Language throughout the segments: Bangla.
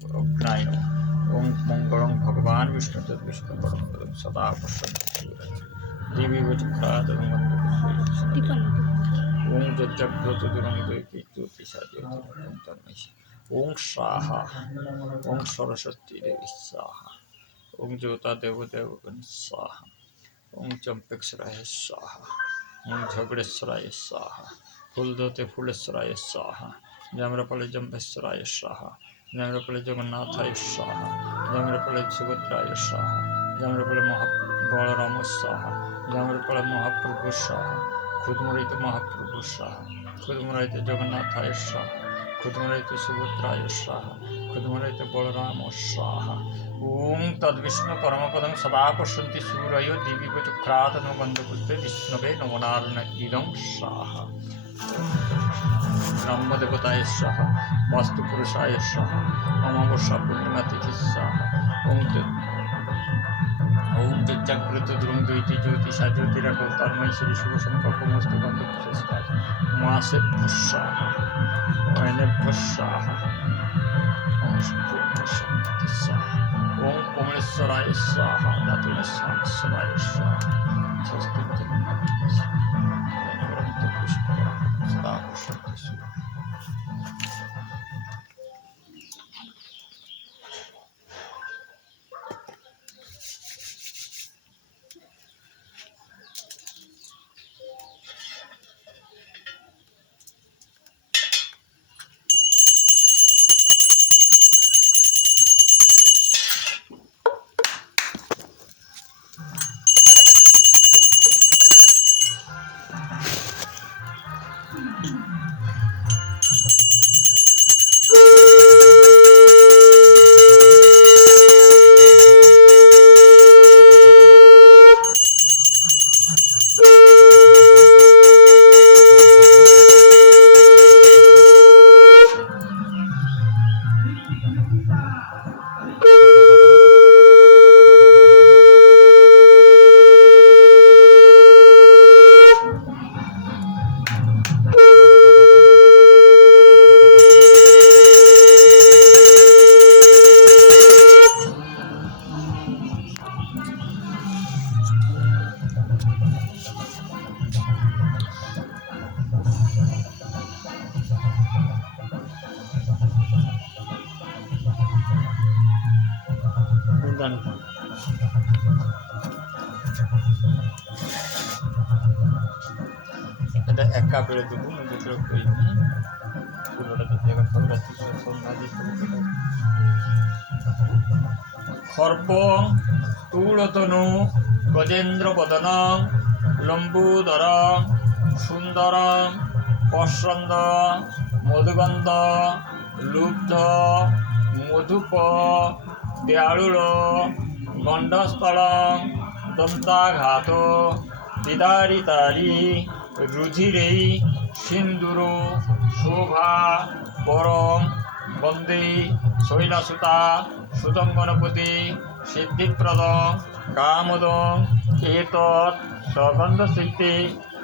अग्नाय नमः। ओं मंगलम भगवान विष्णु तद्विष्णु परम सदा पश्यन्ति देवी वचक्रादमंद ओं जज्जग्रत दुरंगति ज्योतिषा ज्योतिर्मयि ओं स्वाहा ओं सरस्वती देवी स्वाहा ओं ज्योता देवदेव स्वाहा ओं चंपेश्वराय स्वाहा ओं झगड़ेश्वराय स्वाहा फूलदोते फूलेश्वराय स्वाहा जम्रपले जम्बेश्वराय स्वाहा जम्रपले जगन्नाथाय स्वाहा जम्रपले सुभद्राय स्वाहा जम्रपले बलराम स्वाहा जम्रपले महाप्रभु स्वाहा खुदमरित महाप्रभु स्वाहा खुदमरित जगन्नाथाय स्वाहा खुदमरित सुभद्राय स्वाहा खुदमरित बलराम स्वाहा ओं तद्विष्णु परमपदं सदा पश्यन्ति सूरयो दिवि चक्रातनो गन्धपुष्पे विष्णवे नमो नारायण इदं स्वाहा ब्रह्मदेवताय स्वाहा वास्तुपुरुषाय स्वाहा अमावस्या पूर्णिमा तिथि स्वाहा ओं जज्जागृत द्रुमद्वैति ज्योतिषा ज्योतिरागौतर्मय श्री शुभ संकल्पमस्तु गन्धपुष्पे मासे स्वाहा मयने स्वाहा ओं शुभ्र स्वाहा ओं कोमलेश्वराय स्वाहा दातुलेश्वराय स्वाहा स्वस्ति सदा पश्यन्ति এটা একা পেড়ে দেবো না যেগুলো করিনি পুরোটা দিতে এখন সন্ধ্যা থেকে সন্ধ্যা দিয়ে খর্ব স্থূলতনু গজেন্দ্র বদন লম্বুদর সুন্দর পশ্রন্দ মধুগন্ধ লুব্ধ মধুপ দেয়াড়ুল গণ্ডস্থল দন্তাঘাত বিদারিতারি রুধিরেই সিন্দুর শোভা পরম বন্দে শৈলাসুতা সুতং গণপতি সিদ্ধিপ্রদ কামদ এতৎ সগন্ধ সিদ্ধি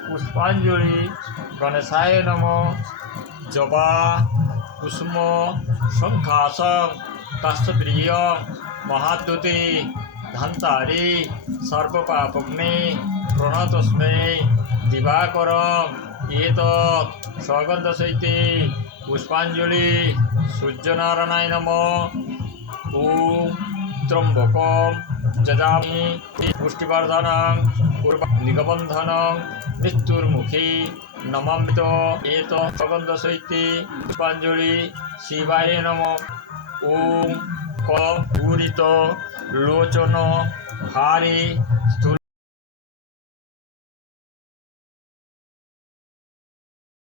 পুষ্পাঞ্জলি গণেশায় নম জবা কুসুম শঙ্খাস কাশ্যপ্রিয় মহাদ্যুতি ধান্তারি সর্বপাপগ্নে প্রণতস্মে দিবাকর এতৎ সগন্ধ সৈতে পুষ্পাঞ্জলি সূর্যনারায়ণায় নম ওম ত্রম্বকম যজামি পুষ্টিবর্ধনং নিগবন্ধনং মৃত্যুর্মুখী নমামৃত এতৎ সগন্ধ সৈতে পুষ্পাঞ্জলি শিবায় নম ওম কূরিত লোচন হারি